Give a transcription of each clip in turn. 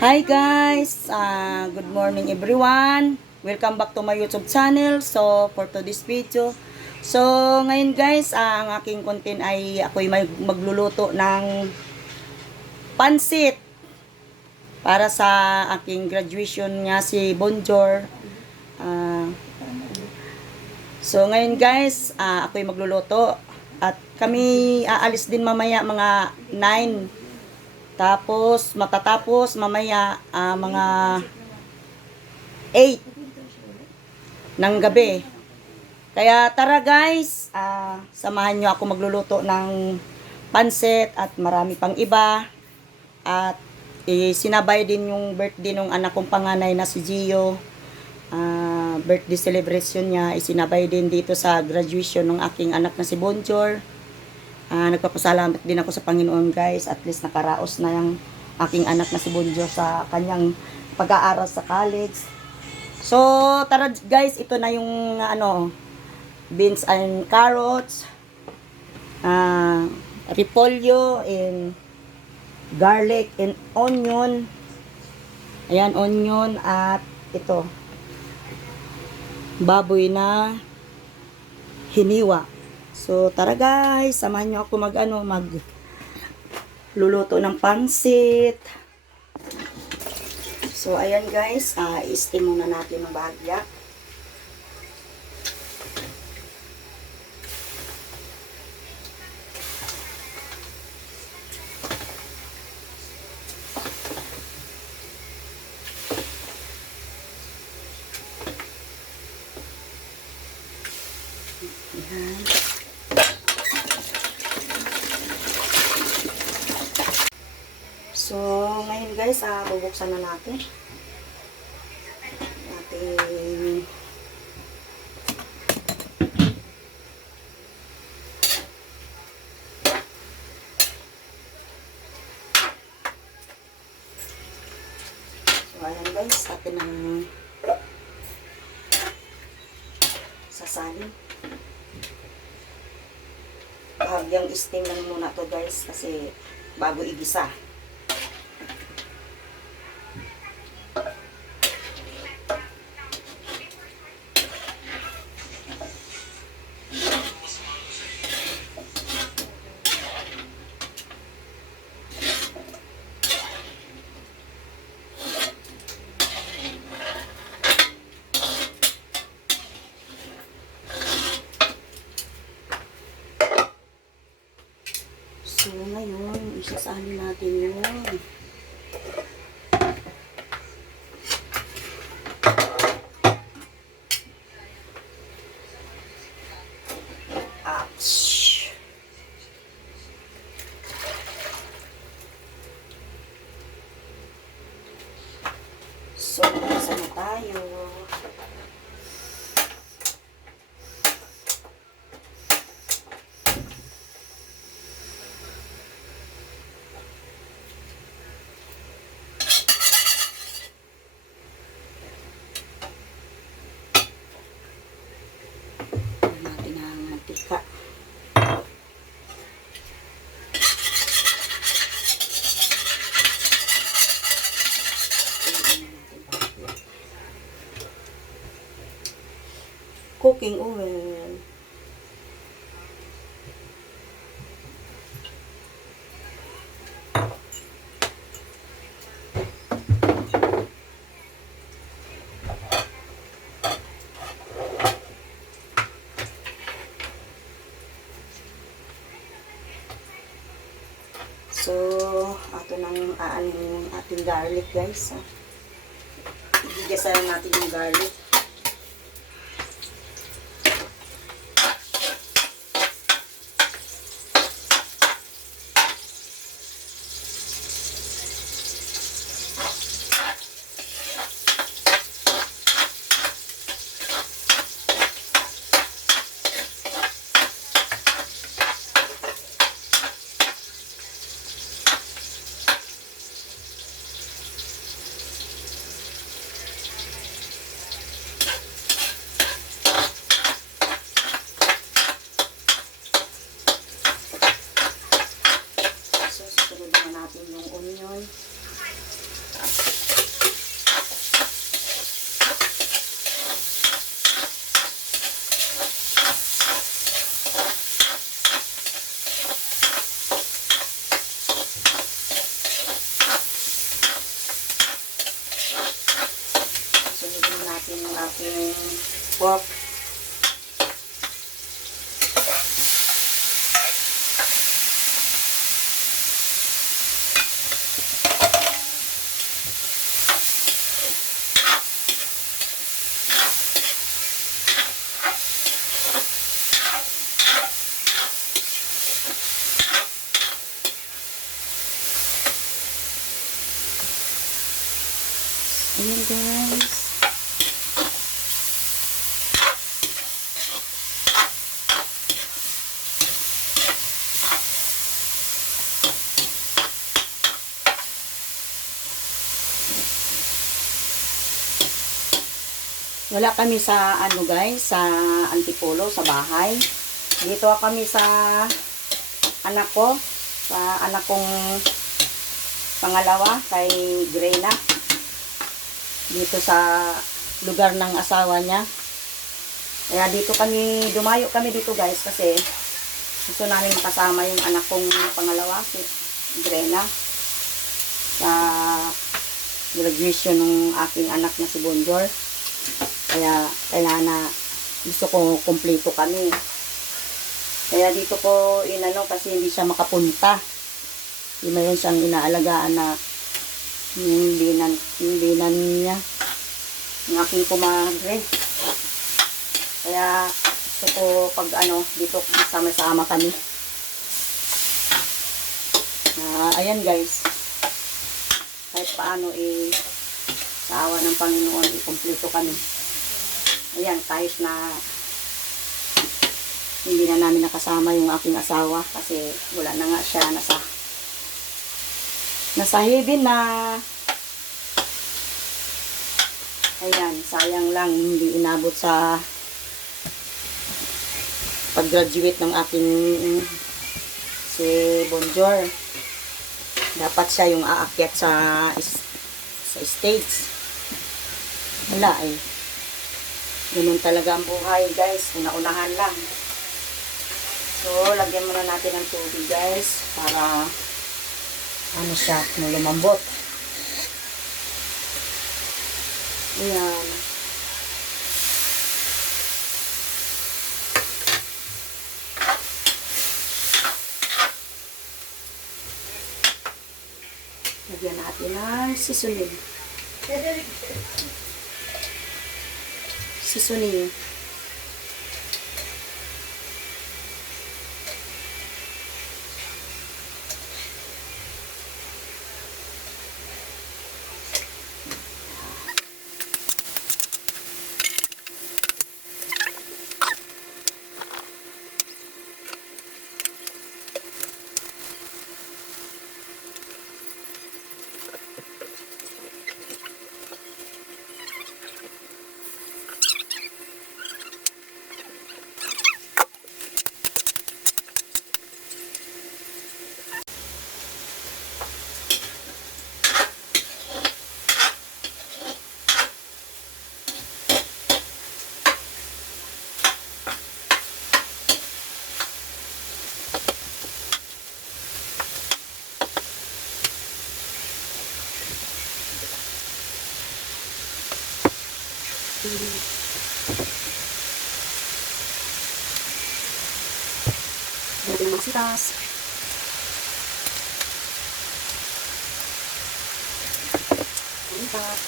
Hi guys, good morning everyone. Welcome back to my YouTube channel. So for today's video, ngayon guys, ang aking content ay ako'y magluluto ng pansit para sa aking graduation nga si Bonjour. Ngayon guys, ako'y magluluto at kami aalis din mamaya mga 9. Tapos, matatapos mamaya mga 8 ng gabi. Kaya tara guys, samahan nyo ako magluluto ng pansit at marami pang iba. At sinabay din yung birthday ng anak kong panganay na si Gio. Birthday celebration niya, isinabay din dito sa graduation ng aking anak na si Bonjour. Nagpapasalamat din ako sa Panginoon guys, at least nakaraos na yung aking anak na si Bonjour sa kanyang pag-aaral sa college. So tara guys, ito na yung beans and carrots, repolyo and garlic and onion. Ayan, onion at ito baboy na hiniwa. So tara guys, samahan nyo ako magluluto ng pansit. So ayan guys, i-steam muna natin ng bahagya. Ayan. So, ngayon guys, bubuksan na natin. So, ayan guys, atin ang sasalin. Bahagyang steam lang muna to guys, kasi bago igisa. So, ngayon, isasalin natin yung So, isa na tayo. Natin ang mantika. Cooking oil. So, ato nang aanin ating garlic guys. Igigasan natin yung garlic. natin yung onion. aking pork. Ayan guys. Wala kami sa ano guys, sa Antipolo, sa bahay. Dito kami sa anak ko, sa anak kong pangalawa, kay Grena. Dito sa lugar ng asawa niya. Kaya dito kami, dumayo kami dito guys kasi gusto namin makasama yung anak kong pangalawa, si Grena, sa graduation ng aking anak na si Bonjour. Kaya kailangan na gusto ko kumpleto kami. Kaya dito ko inano kasi hindi siya makapunta. Hindi mayroon siyang inaalagaan na yung binan niya. Yung aking kumadre. Kaya gusto ko pag ano dito sama-sama kami. Ayan guys. Kahit paano sa awa ng Panginoon ikumpleto kami. Ayan, kahit na hindi na namin nakasama yung aking asawa kasi wala na nga siya, nasa heaven na. Ayan, sayang lang hindi inabot sa pag-graduate ng aking si Bonjour. Dapat siya yung aakyat sa stage. Wala ganun talaga ang buhay guys, una-unahan lang. So lagyan muna natin ng tubig guys para ano siya, lumambot. Ayan. Lagyan natin ng seasoning. Seasoning. Lagyan ng mga sitas. Lipat.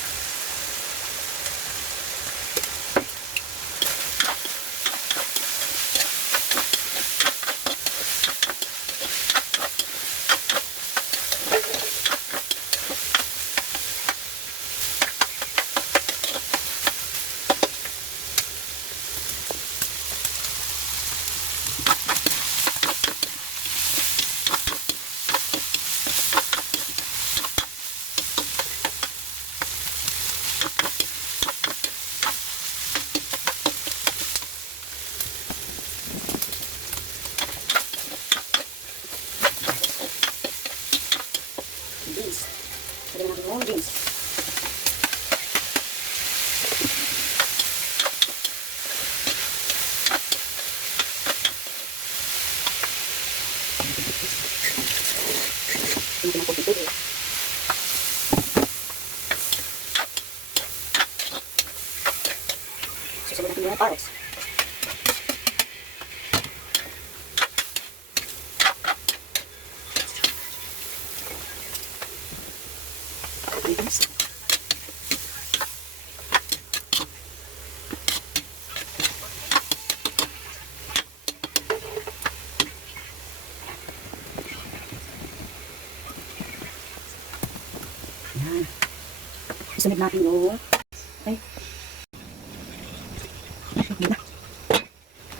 guys. Yan. Isunod natin yung ay.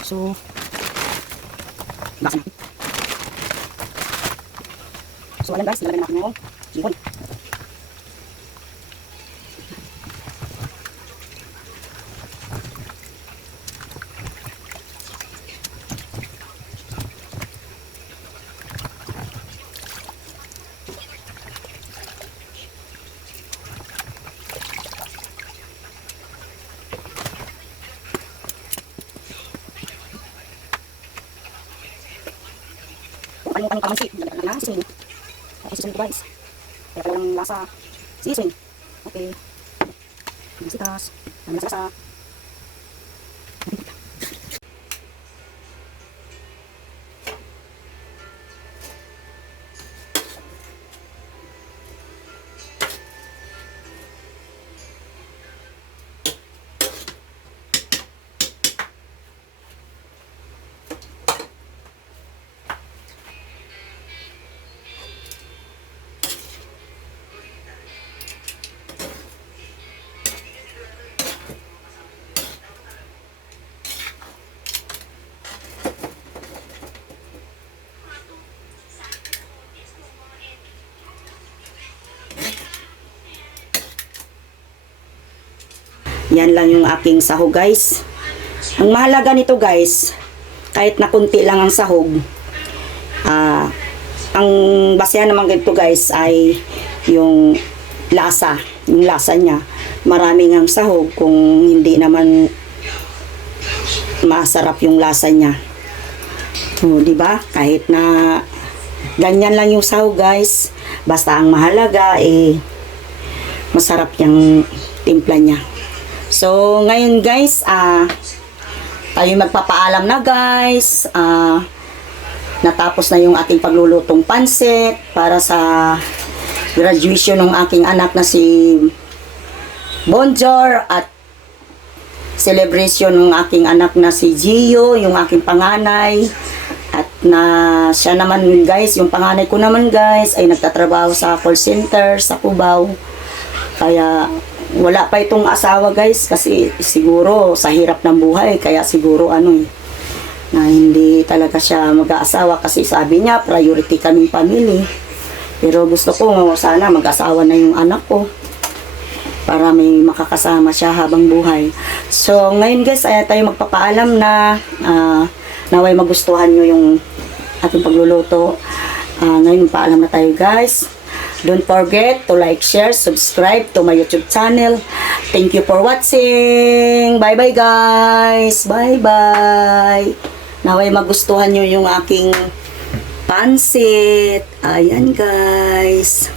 So, bakit natin. So, alam guys, nilagay natin yung sipon. Kung anong kamansi, nilagay natin na siswing. Okay, siswing ito guys. Kaya pala ng lasa siswing. Okay. Masitas. Ang lasa-lasa. Yan lang yung aking sahog guys. Ang mahalaga nito guys, kahit na kunti lang ang sahog, ang basehan naman ganito guys ay yung lasa niya. Maraming ang sahog kung hindi naman masarap yung lasa niya. So, di ba? Kahit na ganyan lang yung sahog guys, basta ang mahalaga masarap yung timpla niya. So, ngayon guys, tayo magpapaalam na guys. Natapos na yung ating paglulutong pansit para sa graduation ng aking anak na si Bonjor at celebration ng aking anak na si Gio, yung aking panganay. At siya naman guys, yung panganay ko naman guys ay nagtatrabaho sa call center sa Cubao. Kaya wala pa itong asawa guys kasi siguro sa hirap ng buhay kaya siguro na hindi talaga siya mag-aasawa kasi sabi niya priority kaming pamilya. Pero gusto ko sana mag-asawa na yung anak ko para may makakasama siya habang buhay. So ngayon guys ay tayo magpapaalam na naway magustuhan nyo yung ating pagluluto. Ngayon paalam na tayo guys. Don't forget to like, share, subscribe to my YouTube channel. Thank you for watching. Bye-bye guys. Bye-bye. Naway magustuhan nyo yung aking pansit. Ayan guys.